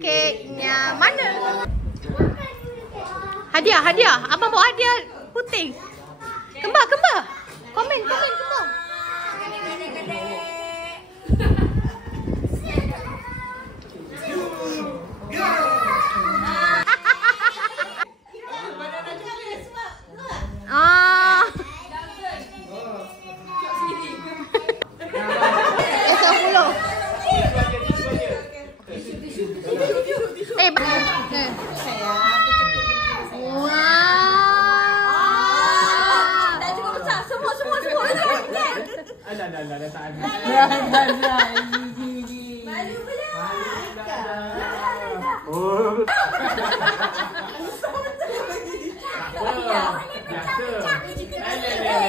keknya mana? Hadiah. Abang bawa hadiah putih. Kembar. Komen.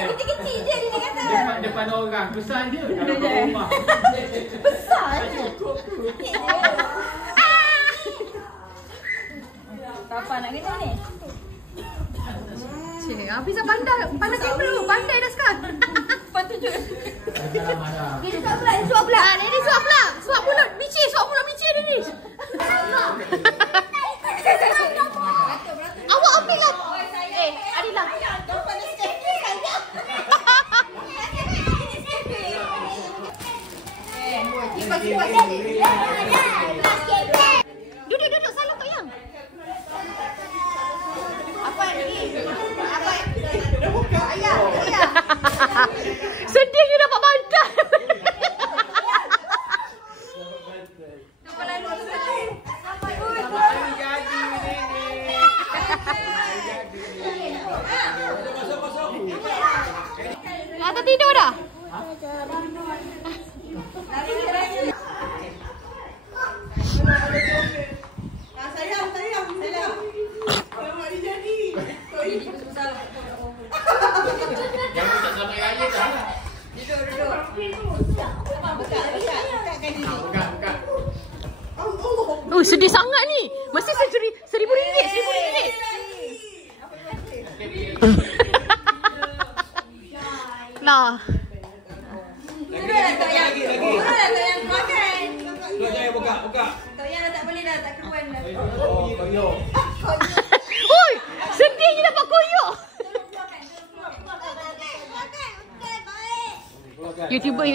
Kecil-kecil je dia kata. Depan orang besar je. Dalam rumah. Besar je. Apa nak kena ni? Cik, Hafiz pandai kamera. Pandai dah sekarang. Patut. Dia suap pula. Ini suap pula. Suap mulut Mici dia ni. Awak ambil lah. Adilah. Duduk salam Tok Yang. Apa ni? Dah buka. Ayah. Sedihnya dapat bantai. Atau tidur dah? Sayang. Kalau hari jadi. Jangan tak sampai raya dah. Duduk. Buka. Oh, sedih sangat ni. Mesti RM1,000. Lah. Tok Yang makan. Tok Yang buka. Tok Yang dah tak boleh dah, tak keluar dah. Oh, koyok. Oi, sedihnya dapat koyok. YouTuber.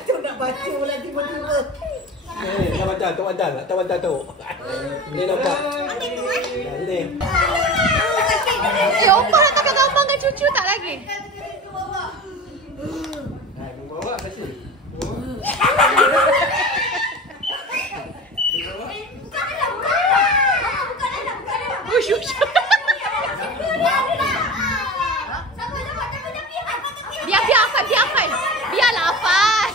Tu nak baca pula tiba-tiba. Tak bantal tu. Ni nampak. Ni. Opa nak tangkap gambar dengan cucu tak lagi? Bawa kasih. Biarlah Afan.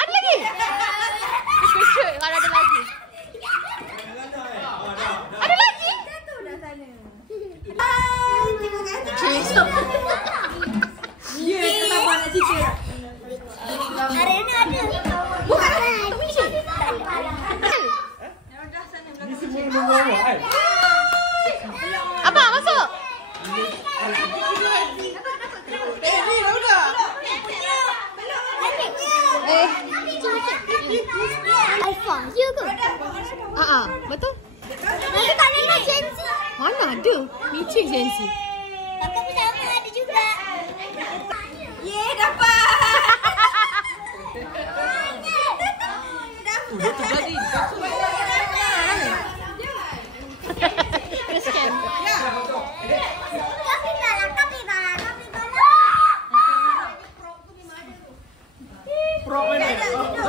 Ada lagi? Kecil, ada lagi. Ada lagi? Ya, kenapa nak cerita? Hari ni ada. Bukan. Ni semua menunggu awak kan? Abang masuk. iPhone je ke? Betul. Nanti tak ada Jensi. Mana ada? Micin Jensi. Kakak bersama ada juga. Ye, dapat. Betul tadi. Scam. Kapibala. Prop mana?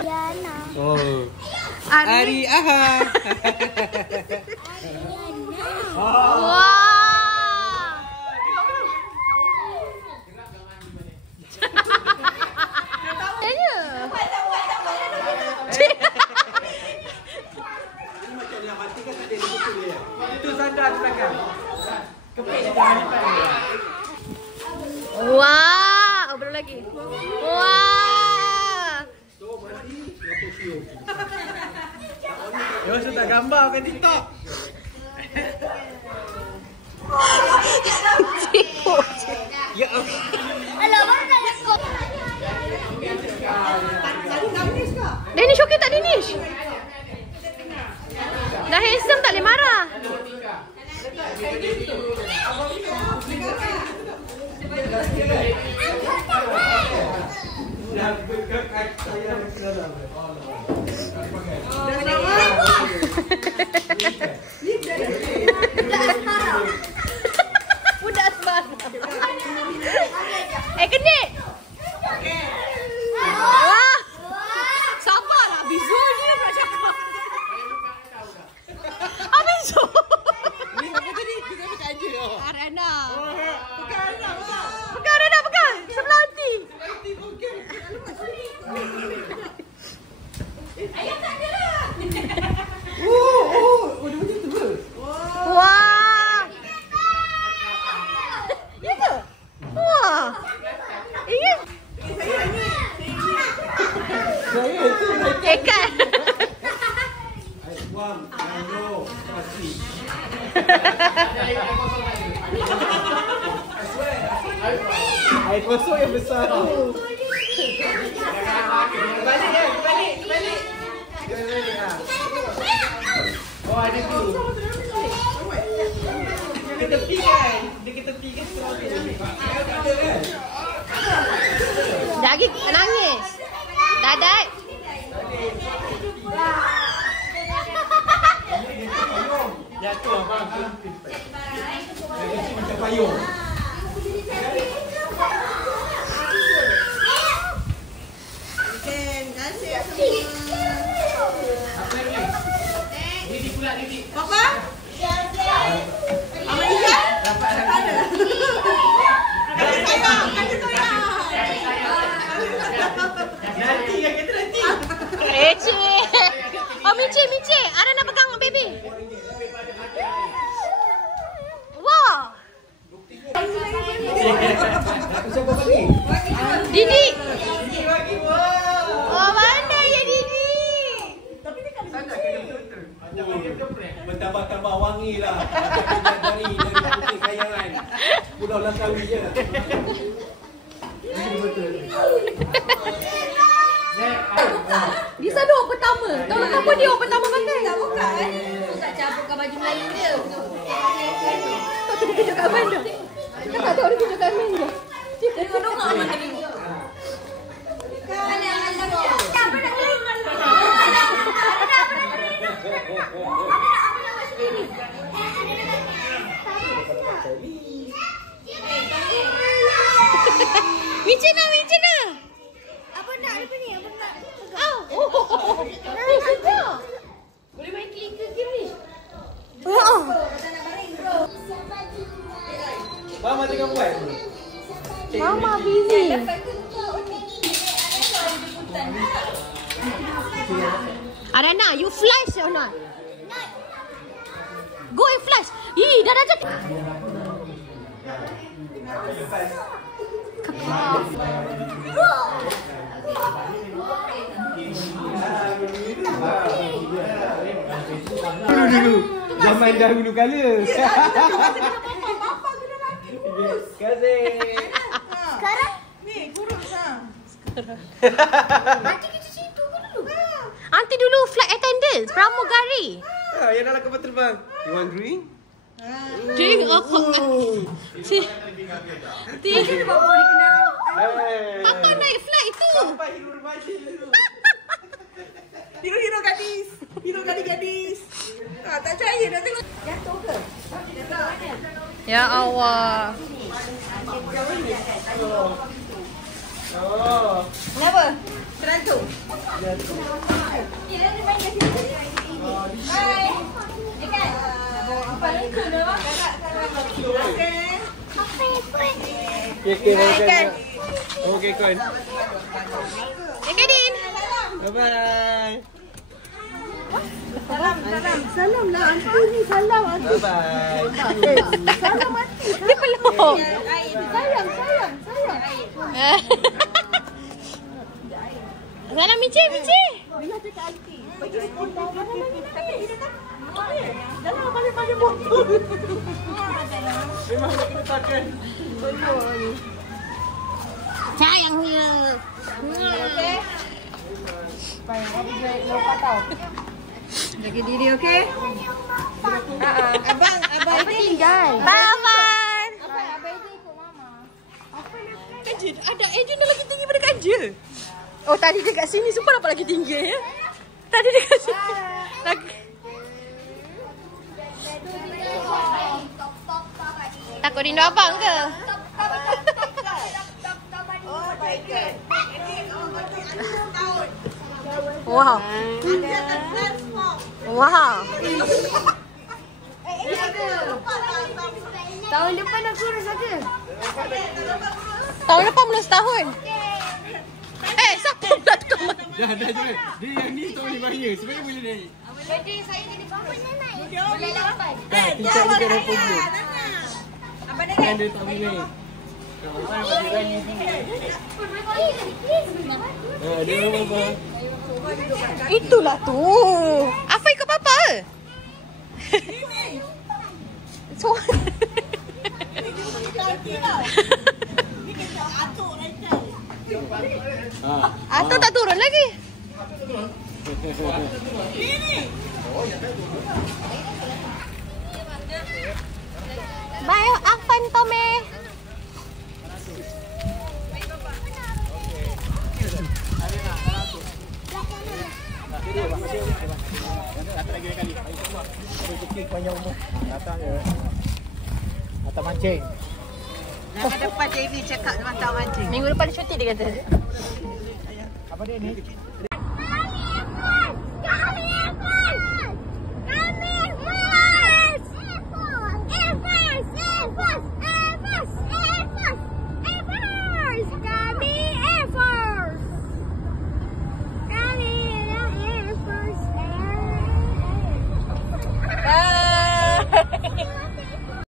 Yana. Oh. Hari Ahad. Wah. Itu sandar di belakang. Wah, belum lagi. Wah. So mandi, lepas siung. Dia masuk tak gambar kat TikTok. Sibuk je. Ya Allah. Alah, mana nak lekuk? Danish okey tak Danish? Dah handsome tak boleh marah. Budak asmara. Kenit. Wah. Sabarlah Bizul dia nak cakap. Habis tu. Ni apa tadi? Kita pakai aja. Arena. Pegang Arena pegang. Sebelah hati. Ayah tak ada lah. Dia macam tu ke? Wah. Ya ke? Wah. Ingat? Saya tu Ikan. Wam, ayo, kasih. Air kosong yang besar tu. Kembali. Oh, ada tu. Dia tepi kan? Lagi nangis. Dadat. Jatuh abang. Macam payung. Terima kasih semua. Apa lagi? Didi pula Didi. Papa? Abang Izzat? Dapat lagi. Ada. Sayang. Nanti yang kita nanti. Cik. Oh, Mici. Ada nak pegang baby. Wah. Siapa bagi? Didi. Oh, mana ya Didi? Bertambah-tambah wangi lah. Macam dari putih kayangan. Pulau Langkawi je. Dia selalu orang pertama. Tahu kenapa dia orang pertama pakai? Tak buka kan? Tak campurkan baju Melayu dia. Tak tahu dia kejut kat mana. Tak tahu dia kejut kat mana. Dia dongak anak tadi. Mici nak. Apa nak apa ni? Apa nak? Sedap. Boleh main klika game ni? Mama tengah buat. Mama busy. Arana, you flash or not? Go and flash. Dah cakap. Dulu. Zaman dahulu kala. Kasih. Sekarang? Ni, kurus lah. Nanti kita situ ke dulu? Aunty dulu flight attendant pramugari. Yang dalam kapal terbang. You want drink? Drink apa? Tiga. Papa naik flight tu. Papa hidup remaja dulu. Hero gadis. Hero gadis. Tak percaya dah tengok. Jatuh ke? Ya Allah. Oh. Kenapa? Terantuk. Hai. Ikan. Apa lagi tu dah? Okay, makan. Okay, kawan. Ekadin. Bye-bye. Salam lah aunty ni. Salam aunty. Bye-bye. Salam aunty. Dia peluk. Sayang. Salam Mici. Bila cakap aunty. Bagi spoon dah. Tapi dia kan. Jangan balik-balik botol. Memang nak kena taken. Sayang dia. Okey. Baik, Abi lupa tahu. Jaga diri, okey? Abang tinggal. Taman. Abang itu ikut mama. Kaja, ada agent dah lagi tinggi pada Kaja. Oh, tadi dekat sini sumpah nampak lagi tinggi ya. Tadi dekat sini. Lagi. Takut rindu abang ke? Oh, baik ke? Wow. Wow. Tahun depan aku urus saja. Tahun depan belum setahun. Siapa pula tukar main? Dah jangan. Dia yang ni tak boleh bayar. Sebenarnya boleh naik. Jadi saya jadi bapa naik. Boleh dapat. Tingkat dia dah problem. Abang Kan dia tak boleh naik. Dia apa? Itulah tu. Apa ikut papa? So. Atau tak turun lagi? Bye, Afan Tome. Datang mancing. Jangan depan Jamie cakap memang tak mancing. Minggu depan cuti dia kata. Apa dia ni?